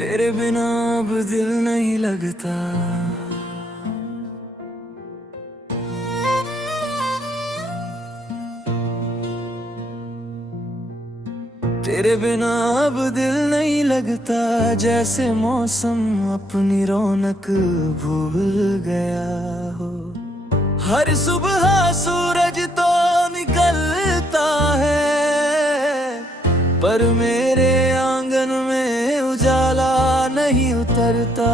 तेरे बिना अब दिल नहीं लगता। तेरे बिना अब दिल नहीं लगता, जैसे मौसम अपनी रौनक भूल गया हो। हर सुबह सूरज तो निकलता है, पर मेरे आंगन में उजाला नहीं उतरता।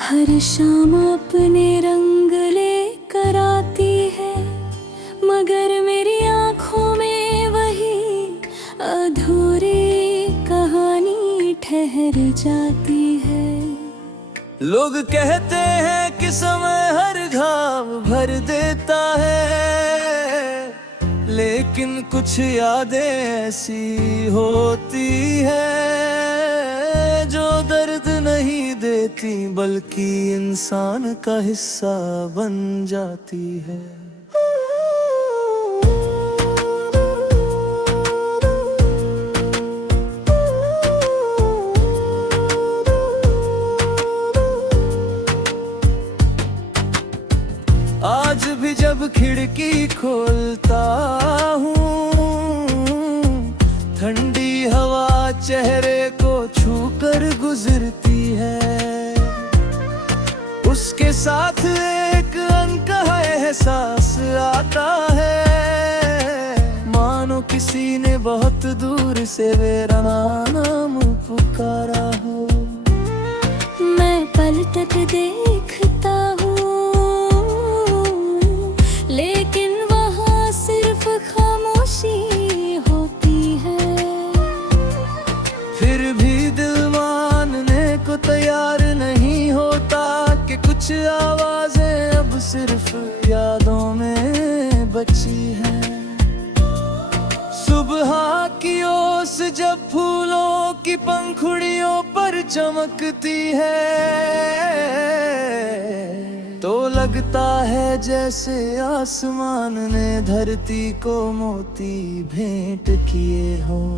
हर शाम अपने रंग लेकर आती है, मगर मेरी आँखों में वही अधूरी कहानी ठहर जाती है। लोग कहते हैं कि समय हर घाव भर देता है, लेकिन कुछ यादें ऐसी होती है जो दर्द नहीं देती, बल्कि इंसान का हिस्सा बन जाती है। आज भी जब खिड़की खोलता हूँ, ठंडी हवा चेहरे को छूकर गुजरती है। उसके साथ एक अनकहा एहसास आता है, मानो किसी ने बहुत दूर से मेरा नाम पुकारा हो। मैं पलटक देखता हूँ, लेकिन वहाँ सिर्फ खामोशी होती है। फिर भी दिल मानने को तैयार नहीं होता कि कुछ आवाजें अब सिर्फ यादों में बची हैं। सुबह की ओस जब फूलों की पंखुड़ियों पर चमकती है, तो लगता है जैसे आसमान ने धरती को मोती भेंट किए हों।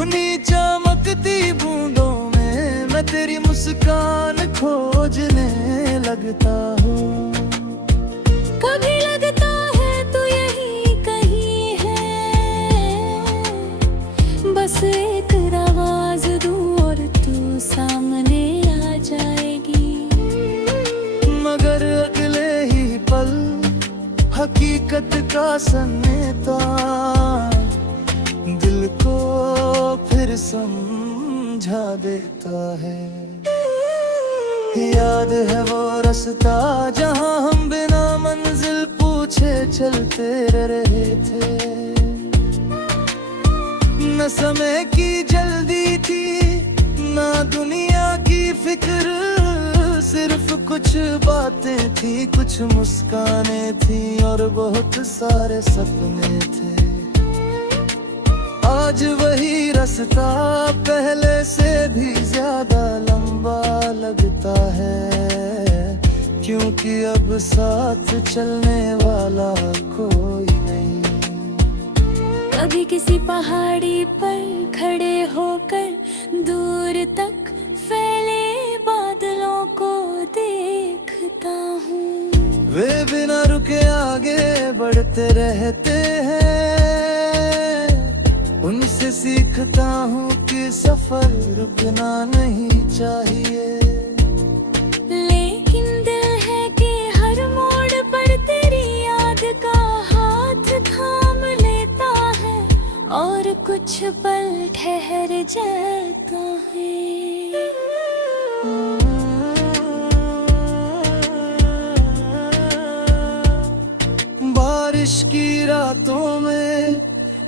उन्हीं चमकती बूंदों में मैं तेरी मुस्कान खोजने लगता हूँ। कभी लगता है तू यही कहीं है, बस एक आवाज दूं और तू सामने आ जाएगी। मगर अगले ही पल हकीकत का सन्नाटा दिल को फिर समझा देता है। याद है वो रास्ता जहाँ हम बिना मंजिल पूछे चलते रहे थे। न समय की जल्दी थी, ना दुनिया की फिक्र, सिर्फ कुछ बातें थी, कुछ मुस्कानें थी और बहुत सारे सपने थे। आज वही रास्ता पहले से भी ज्यादा लंबा लगता है, क्योंकि अब साथ चलने वाला कोई नहीं। कभी किसी पहाड़ी पर खड़े होकर दूर तक फैले बादलों को देखता हूँ। वे बिना रुके आगे बढ़ते रहते हैं, उनसे सीखता हूँ कि सफर रुकना नहीं चाहिए। लेकिन दिल है कि हर मोड़ पर तेरी याद का हाथ थाम लेता है, और कुछ पल ठहर जाता है। बारिश की रातों में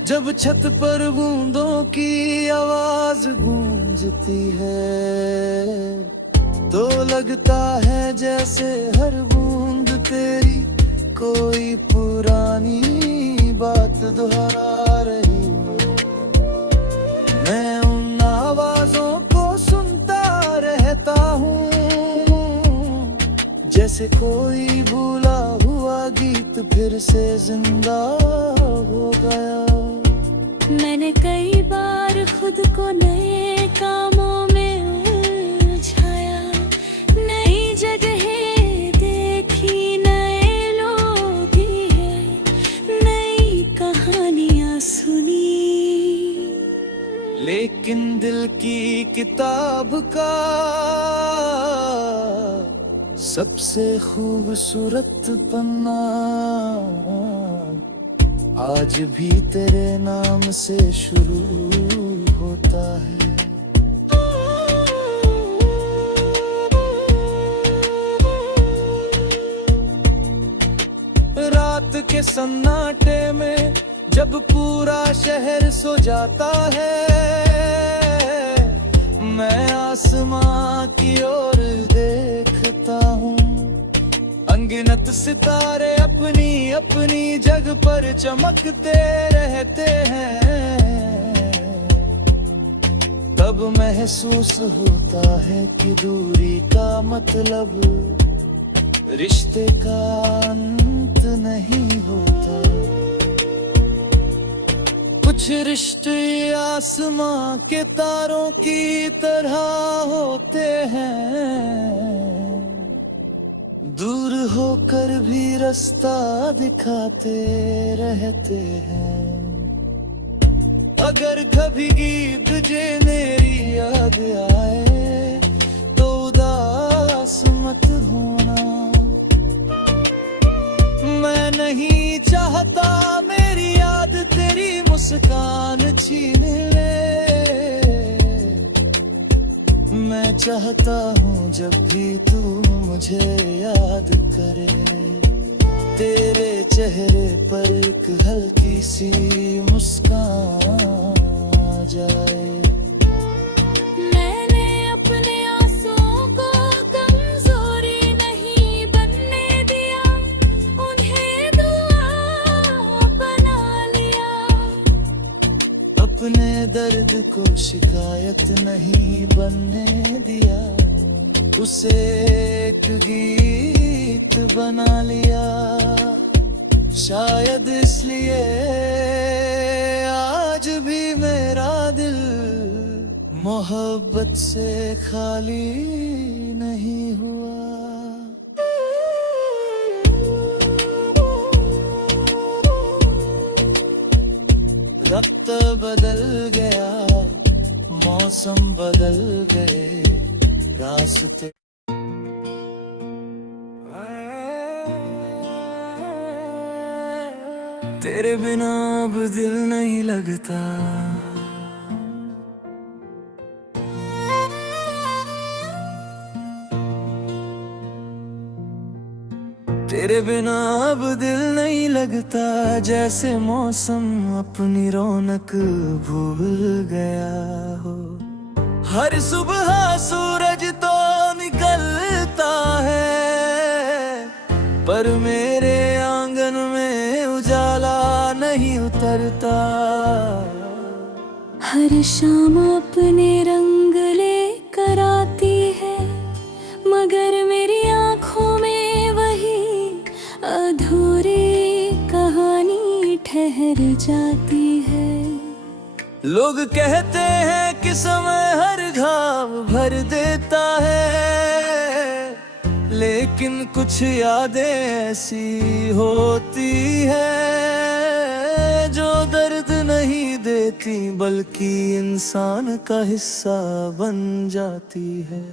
जब छत पर बूंदों की आवाज गूंजती है, तो लगता है जैसे हर बूंद तेरी कोई पुरानी बात दोहरा रही हो। मैं उन आवाजों को सुनता रहता हूँ, जैसे कोई भूला हुआ गीत फिर से जिंदा हो गया। मैंने कई बार खुद को नए कामों में उलझाया, नई जगहें देखी, नए लोग भी हैं, नई कहानियां सुनी। लेकिन दिल की किताब का सबसे खूबसूरत पन्ना आज भी तेरे नाम से शुरू होता है। रात के सन्नाटे में जब पूरा शहर सो जाता है, मैं आसमां की ओर देखता हूँ। अनगिनत सितारे अपनी अपनी जग पर चमकते रहते हैं। तब महसूस होता है कि दूरी का मतलब रिश्ते का अंत नहीं होता। कुछ रिश्ते आसमां के तारों की तरह होते हैं, दूर होकर भी रास्ता दिखाते रहते हैं। अगर कभी तुझे मेरी याद आए तो उदास मत होना। मैं नहीं चाहता मेरी याद तेरी मुस्कान छीन ले। मैं चाहता हूँ जब भी तू मुझे याद करे, तेरे चेहरे पर एक हल्की सी मुस्कान आ जाए। मैंने अपने आंसुओं को कमजोरी नहीं बनने दिया, उन्हें दुआ बना लिया। अपने दर्द को शिकायत नहीं बनने दिया, उसे एक गीत बना लिया। शायद इसलिए आज भी मेरा दिल मोहब्बत से खाली नहीं हुआ। वक्त बदल गया, मौसम बदल गए, रास्ते तेरे बिना अब दिल नहीं लगता। तेरे बिना अब दिल नहीं लगता, जैसे मौसम अपनी रौनक भूल गया हो। हर सुबह सूरज तो निकलता है, पर मेरे आंगन में उजाला नहीं उतरता। हर शाम अपने रंग लेकर आती है, मगर मेरी आंखों में वही अधूरी कहानी ठहर जाती है। लोग कहते हैं कि समय हर घाव भर देता है, लेकिन कुछ यादें ऐसी होती है जो दर्द नहीं देती, बल्कि इंसान का हिस्सा बन जाती है।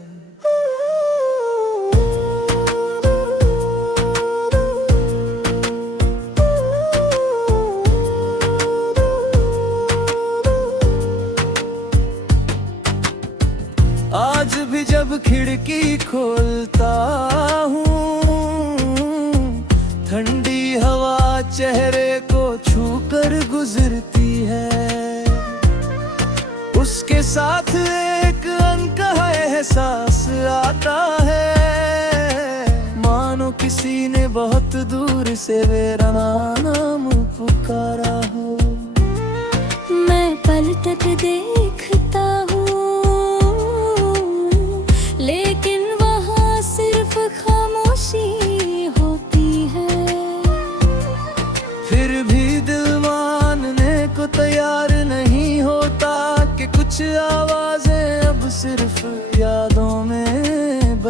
आज भी जब खिड़की खोलता हूँ, ठंडी हवा चेहरे को छूकर गुजरती है। उसके साथ एक अनकहा एहसास आता है, मानो किसी ने बहुत दूर से मेरा नाम पुकारा हो। मैं पलट देखता हूँ, लेकिन वहाँ सिर्फ खामोशी होती है।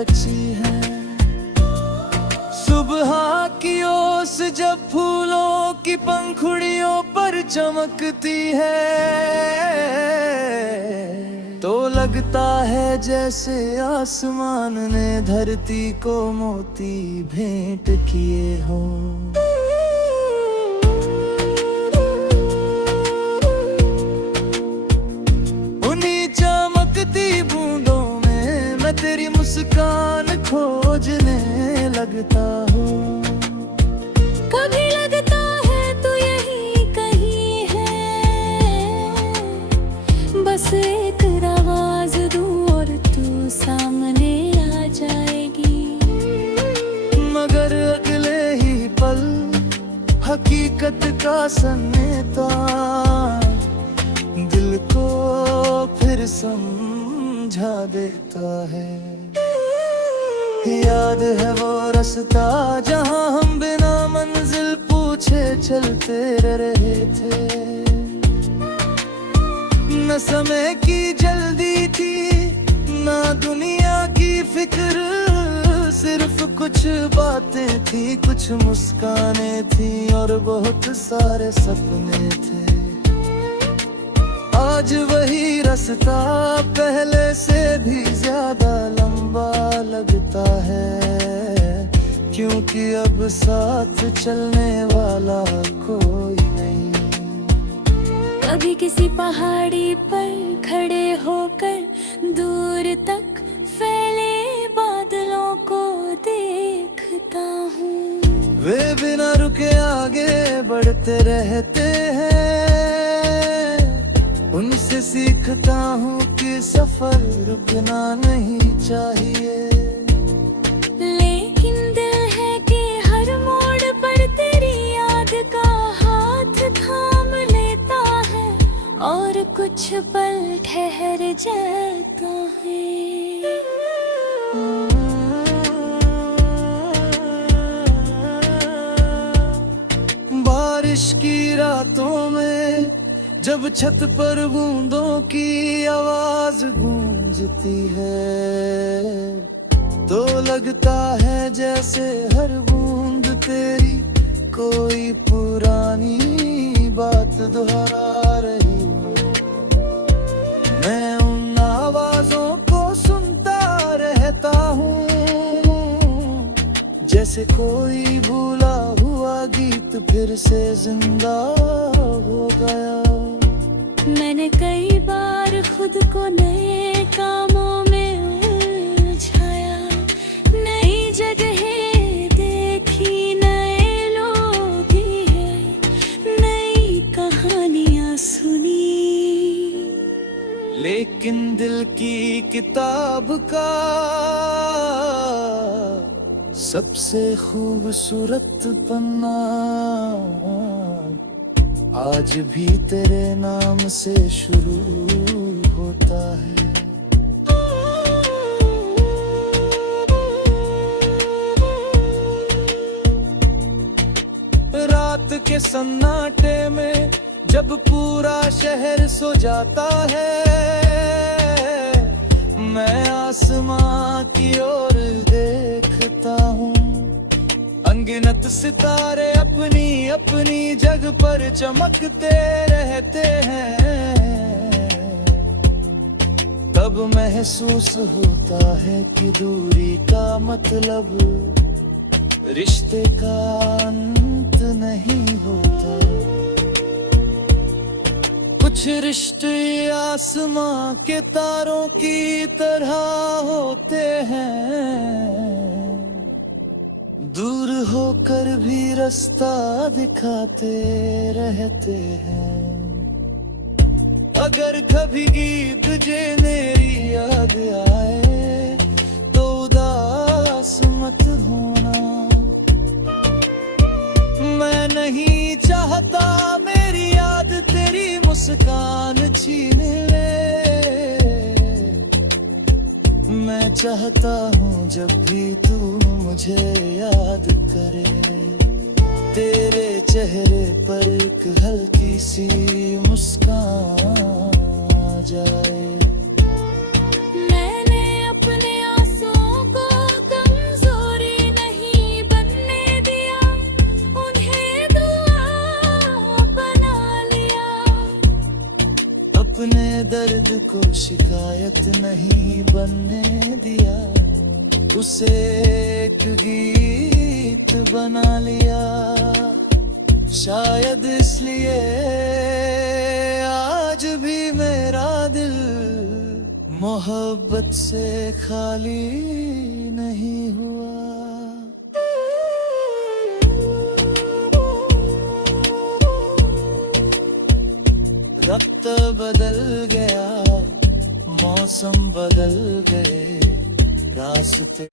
बची हैं। सुबह की ओस जब फूलों की पंखुड़ियों पर चमकती है, तो लगता है जैसे आसमान ने धरती को मोती भेंट किए हों। उन्हीं चमकती बूंदों में मैं तेरी मुस्कान खोजने लगता हूँ। कभी लगता है तू यही कहीं है, बस एक आवाज दूं और तू सामने आ जाएगी। मगर अगले ही पल हकीकत का सन्नाटा दिल को फिर समझा देता है। याद है वो रास्ता जहाँ हम बिना मंजिल पूछे चलते रहे थे। न समय की जल्दी थी, ना दुनिया की फिक्र, सिर्फ कुछ बातें थी, कुछ मुस्कानें थी और बहुत सारे सपने थे। आज वही रास्ता पहले से भी ज्यादा लंबा लगता है, क्योंकि अब साथ चलने वाला कोई नहीं। कभी किसी पहाड़ी पर खड़े होकर दूर तक फैले बादलों को देखता हूँ। वे बिना रुके आगे बढ़ते रहते हैं, उनसे सीखता हूँ कि सफर रुकना नहीं चाहिए। लेकिन दिल है कि हर मोड़ पर तेरी याद का हाथ थाम लेता है और कुछ पल ठहर जाता है। बारिश की रातों में जब छत पर बूंदों की आवाज गूंजती है, तो लगता है जैसे हर बूंद तेरी कोई पुरानी बात दोहरा रही हो। मैं उन आवाजों को सुनता रहता हूँ, जैसे कोई भूला हुआ गीत फिर से जिंदा हो गया। मैंने कई बार खुद को नए कामों में उलझाया, नई जगहें देखी, नए लोग भी हैं, नई कहानियां सुनी। लेकिन दिल की किताब का सबसे खूबसूरत पन्ना आज भी तेरे नाम से शुरू होता है। रात के सन्नाटे में जब पूरा शहर सो जाता है, मैं आसमां की ओर देखता हूँ। अनगिनत सितारे अपनी अपनी जग पर चमकते रहते हैं। तब महसूस होता है कि दूरी का मतलब रिश्ते का अंत नहीं होता। कुछ रिश्ते आसमां के तारों की तरह होते हैं, दूर होकर भी रास्ता दिखाते रहते हैं। अगर कभी तुझे मेरी याद आए तो उदास मत होना। मैं नहीं चाहता मेरी याद तेरी मुस्कान छीन ले। मैं चाहता हूँ जब भी तू मुझे याद करे, तेरे चेहरे पर एक हल्की सी मुस्कान आ जाए। मैंने अपने आंसुओं को को शिकायत नहीं बनने दिया, उसे एक गीत बना लिया। शायद इसलिए आज भी मेरा दिल मोहब्बत से खाली नहीं हुआ। वक्त बदल गया, मौसम बदल गए, रास्ते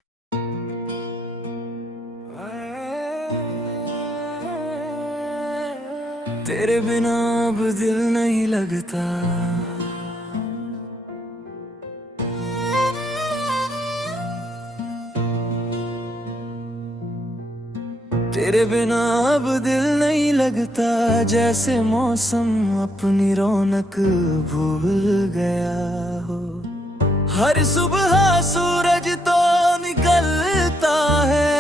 तेरे बिना अब दिल नहीं लगता। तेरे बिना अब दिल नहीं लगता, जैसे मौसम अपनी रौनक भूल गया हो। हर सुबह सूरज तो निकलता है,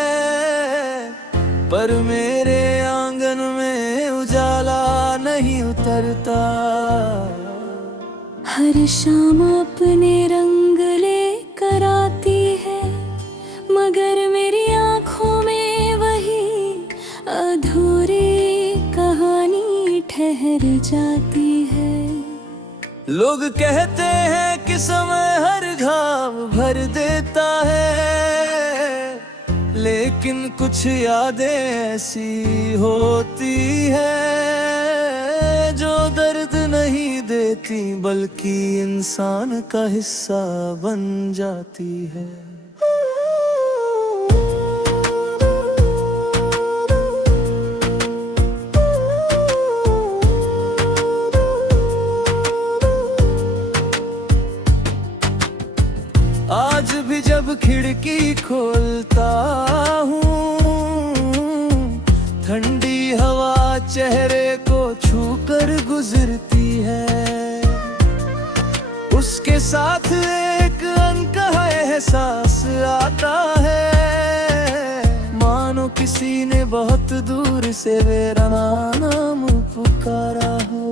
पर मेरे आंगन में उजाला नहीं उतरता। हर शाम अपने रंग लेकर आती है, मगर मेरी आँखों में वही अधूरी कहानी ठहर जाती है। लोग कहते हैं कि समय हर घाव भर देता है, लेकिन कुछ यादें ऐसी होती है जो दर्द नहीं देती, बल्कि इंसान का हिस्सा बन जाती है। आज भी जब खिड़की खोलता हूँ, ठंडी हवा चेहरे को छूकर गुजरती है। उसके साथ एक अनकहा एहसास आता है, मानो किसी ने बहुत दूर से मेरा नाम पुकारा हो।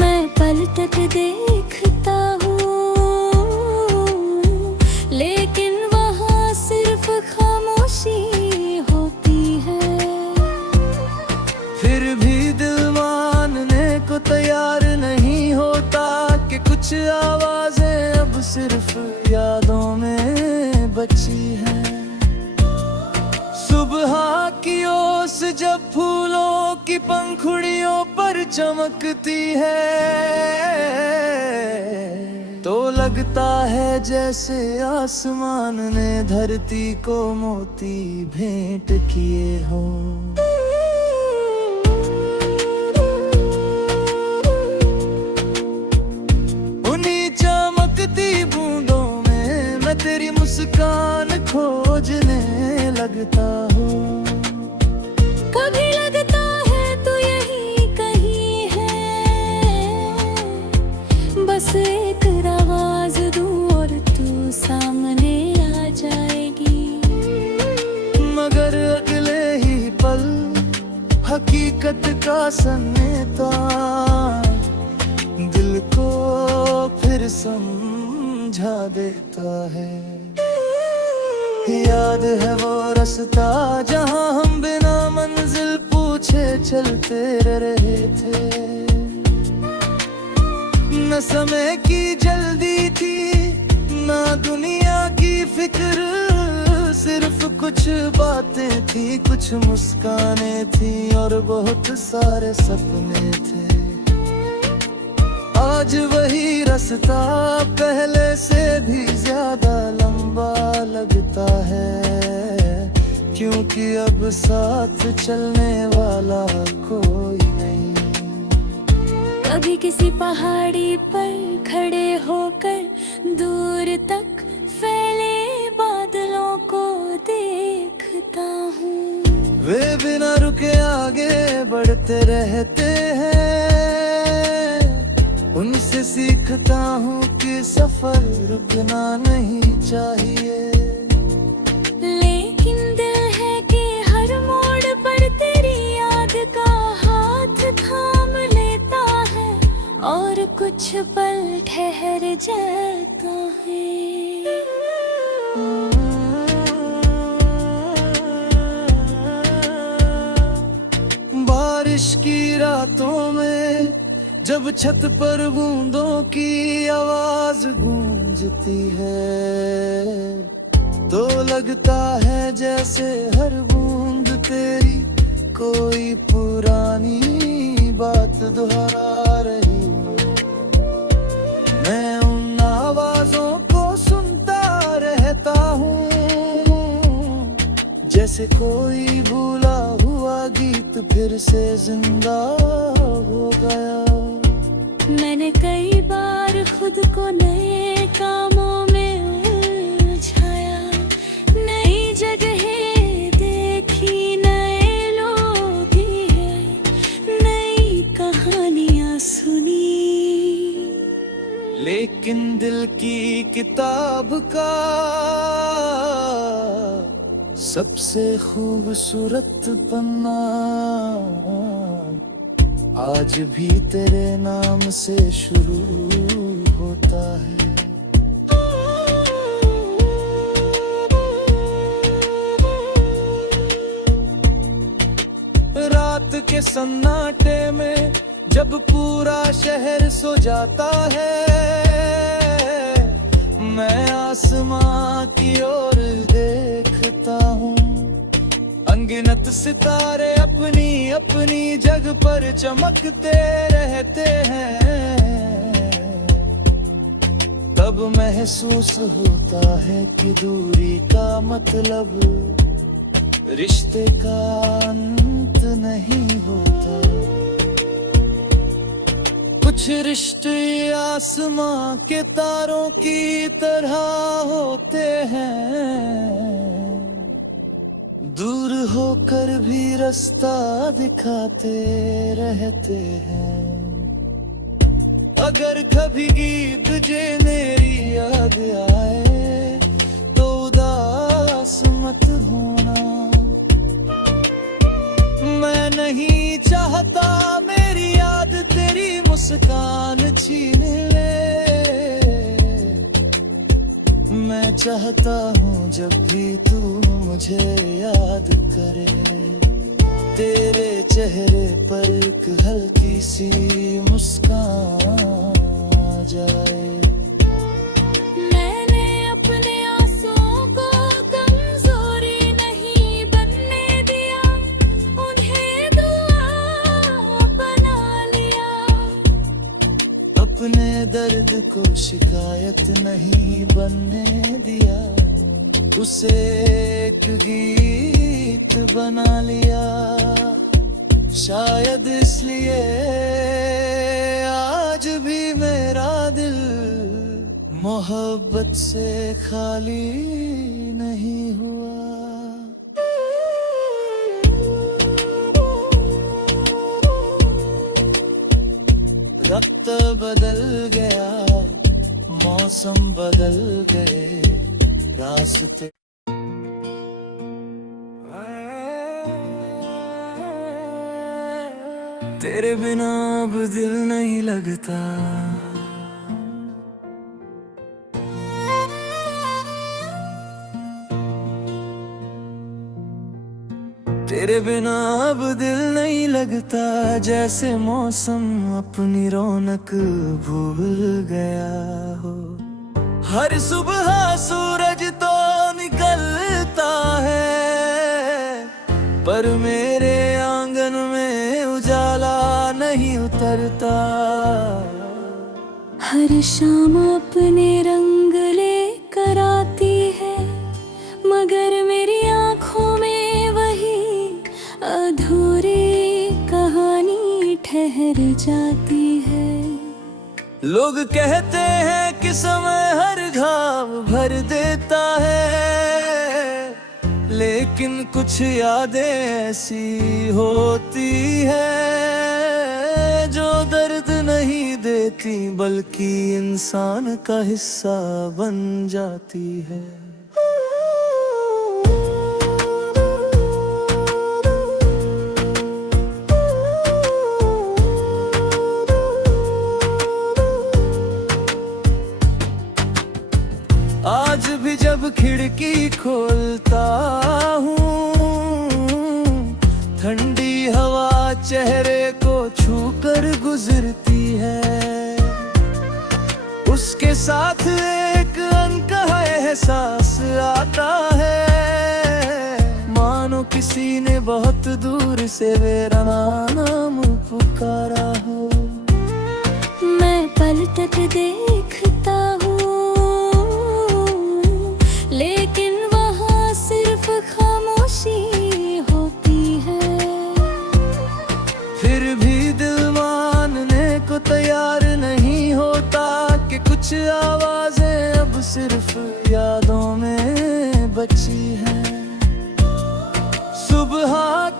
मैं पलटक देखता हूँ, लेकिन वहाँ सिर्फ खामोशी होती है। फिर भी दिल मानने को तैयार नहीं होता कि कुछ आवाजें अब सिर्फ यादों में बची हैं। सुबह की ओस जब फूलों की पंखुड़ियों पर चमकती है, तो लगता है जैसे आसमान ने धरती को मोती भेंट किए हों। उन्हीं चमकती बूंदों में मैं तेरी मुस्कान खोजने लगता हूँ। कभी लगता है तू यही कहीं है, बस एक आवाज दूं और तू सामने आ जाएगी। मगर अगले ही पल हकीकत का सन्नाटा दिल को फिर समझा देता है। याद है वो रास्ता जहाँ हम बिना मंजिल पूछे चलते रहे थे। न समय की जल्दी थी, ना दुनिया की फिक्र, सिर्फ कुछ बातें थी, कुछ मुस्कानें थी और बहुत सारे सपने थे। आज वही रास्ता पहले से भी ज्यादा लंबा लगता है, क्योंकि अब साथ चलने वाला कोई नहीं। कभी किसी पहाड़ी पर खड़े होकर दूर तक फैले बादलों को देखता हूँ। वे बिना रुके आगे बढ़ते रहते हैं, उनसे सीखता हूँ कि सफर रुकना नहीं चाहिए। लेकिन दिल है कि हर मोड़ पर तेरी याद का हाथ थाम लेता है, और कुछ पल ठहर जाता है। बारिश की रातों में जब छत पर बूंदों की आवाज गूंजती है, तो लगता है जैसे हर बूंद तेरी कोई पुरानी बात दोहरा रही हो। मैं उन आवाजों को सुनता रहता हूँ, जैसे कोई भूला हुआ गीत फिर से जिंदा हो गया। मैंने कई बार खुद को नए कामों में उलझाया, नई जगहें देखी, नए लोग भी हैं, नई कहानियां सुनी। लेकिन दिल की किताब का सबसे खूबसूरत पन्ना आज भी तेरे नाम से शुरू होता है। रात के सन्नाटे में जब पूरा शहर सो जाता है, मैं आसमां की ओर देखता हूँ। अनगिनत सितारे अपनी अपनी जग पर चमकते रहते हैं। तब महसूस होता है कि दूरी का मतलब रिश्ते का अंत नहीं होता। कुछ रिश्ते आसमां के तारों की तरह होते हैं, दूर होकर भी रास्ता दिखाते रहते हैं। अगर कभी गीत तुझे मेरी याद आए तो उदास मत होना। मैं नहीं चाहता मेरी याद तेरी मुस्कान छीन ले। मैं चाहता हूँ जब भी तू मुझे याद करे, तेरे चेहरे पर एक हल्की सी मुस्कान आ जाए। मैंने अपने आंसुओं को कमजोरी नहीं बनने दिया, उन्हें दुआ बना लिया। अपने दर्द को शिकायत नहीं बनने दिया, उसे एक गीत बना लिया। शायद इसलिए आज भी मेरा दिल मोहब्बत से खाली नहीं हुआ। वक्त बदल गया, मौसम बदल गए, रास्ते तेरे बिना अब दिल नहीं लगता। तेरे बिना अब दिल नहीं लगता, जैसे मौसम अपनी रौनक भूल गया हो। हर सुबह सूरज तो निकलता है, पर मेरे आंगन में उजाला नहीं उतरता। हर शाम अपने रंग लेकर आती है, मगर मेरी आंखों में वही अधूरी कहानी ठहर जाती है। लोग कहते हैं कि समय हर घाव भर देता है, लेकिन कुछ यादें ऐसी होती है जो दर्द नहीं देती, बल्कि इंसान का हिस्सा बन जाती है। खिड़की खोलता हूँ, ठंडी हवा चेहरे को छूकर गुजरती है। उसके साथ एक अनकहा एहसास आता है, मानो किसी ने बहुत दूर से मेरा नाम पुकारा हो। मैं पलट देखता हूँ, लेकिन वहाँ सिर्फ खामोशी होती है। फिर भी दिल मानने को तैयार नहीं होता कि कुछ आवाजें अब सिर्फ यादों में बची हैं। सुबह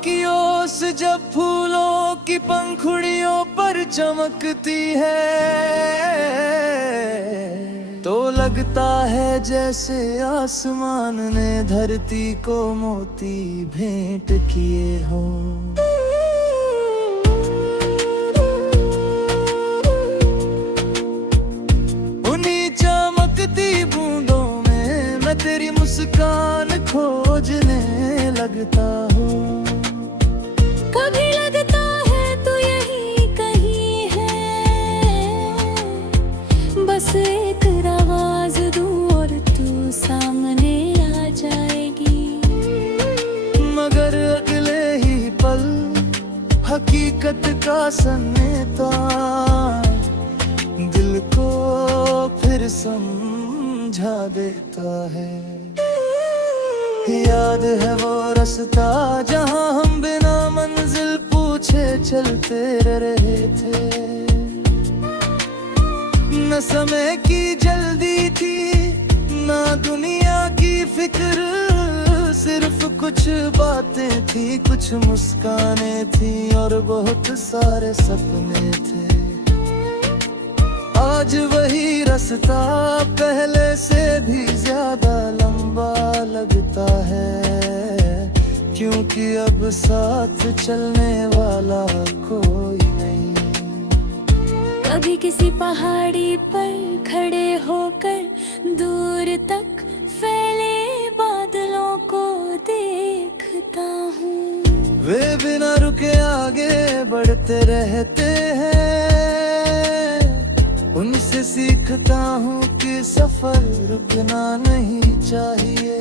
की ओस जब फूलों की पंखुड़ियों पर चमकती है, तो लगता है जैसे आसमान ने धरती को मोती भेंट किए हों। उन्हीं चमकती बूंदों में मैं तेरी मुस्कान खोजने लगता हूँ। कभी लगता है तू यही कहीं है, बस एक आवाज दूं और तू सामने आ जाएगी। मगर अगले ही पल हकीकत का सन्नाटा दिल को फिर समझा देता है। याद है वो रास्ता जहाँ हम बिना मंजिल पूछे चलते रहे थे। न समय की जल्दी थी, ना दुनिया की फिक्र, सिर्फ कुछ बातें थी, कुछ मुस्कानें थी और बहुत सारे सपने थे। आज वही रास्ता पहले से भी ज्यादा लंबा लगता है, क्योंकि अब साथ चलने वाला कोई नहीं। कभी किसी पहाड़ी पर खड़े होकर दूर तक फैले बादलों को देखता हूँ। वे बिना रुके आगे बढ़ते रहते हैं, उनसे सीखता हूँ कि सफर रुकना नहीं चाहिए।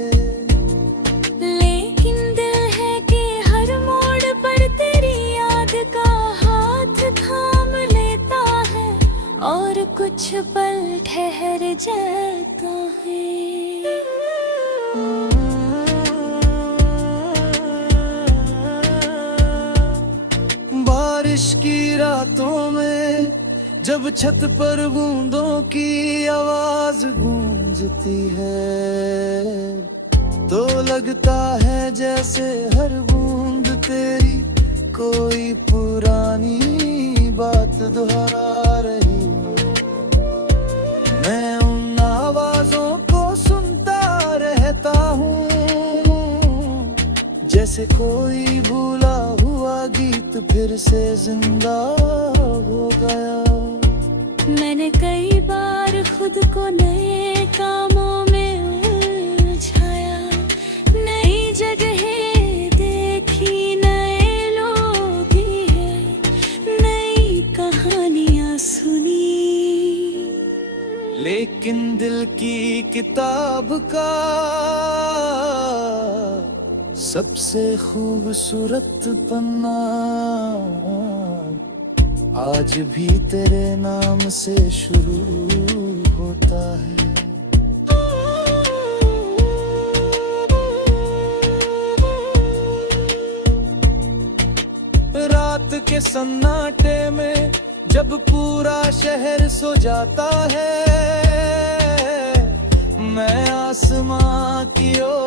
लेकिन दिल है कि हर मोड़ पर तेरी याद का हाथ थाम लेता है, और कुछ पल ठहर जाता है। बारिश की रातों में जब छत पर बूंदों की आवाज गूंजती है, तो लगता है जैसे हर बूंद तेरी कोई पुरानी बात दोहरा रही हो। मैं उन आवाजों को सुनता रहता हूँ, जैसे कोई भूला हुआ गीत फिर से जिंदा हो गया। मैंने कई बार खुद को नए कामों में उलझाया, नई जगहें देखी, नए लोग भी हैं, नई कहानियां सुनी। लेकिन दिल की किताब का सबसे खूबसूरत पन्ना आज भी तेरे नाम से शुरू होता है। रात के सन्नाटे में जब पूरा शहर सो जाता है, मैं आसमां की ओर